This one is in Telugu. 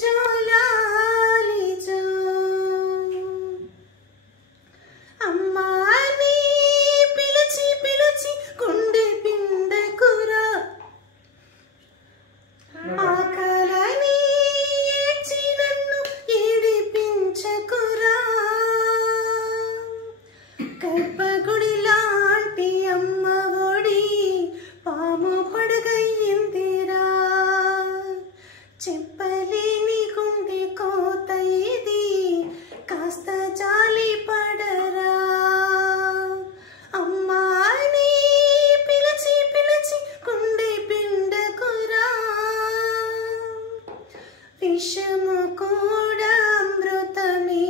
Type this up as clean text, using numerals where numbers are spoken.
జోలాలిజో అమ్మా నీ పిలిచి పిలిచి గుండె పిండకురా ఆకలని ఏడ్చి నన్ను ఏడిపించకురా గర్భగుడి లాంటి అమ్మ ఒడి పాము పడగయ్యిందిరా చెప్పలేని గుండె కోత ఇది కాస్త జాలి పడరా అమ్మా నీ పిలిచి పిలిచి గుండె పిండకురా విషము కూడా అమృతమే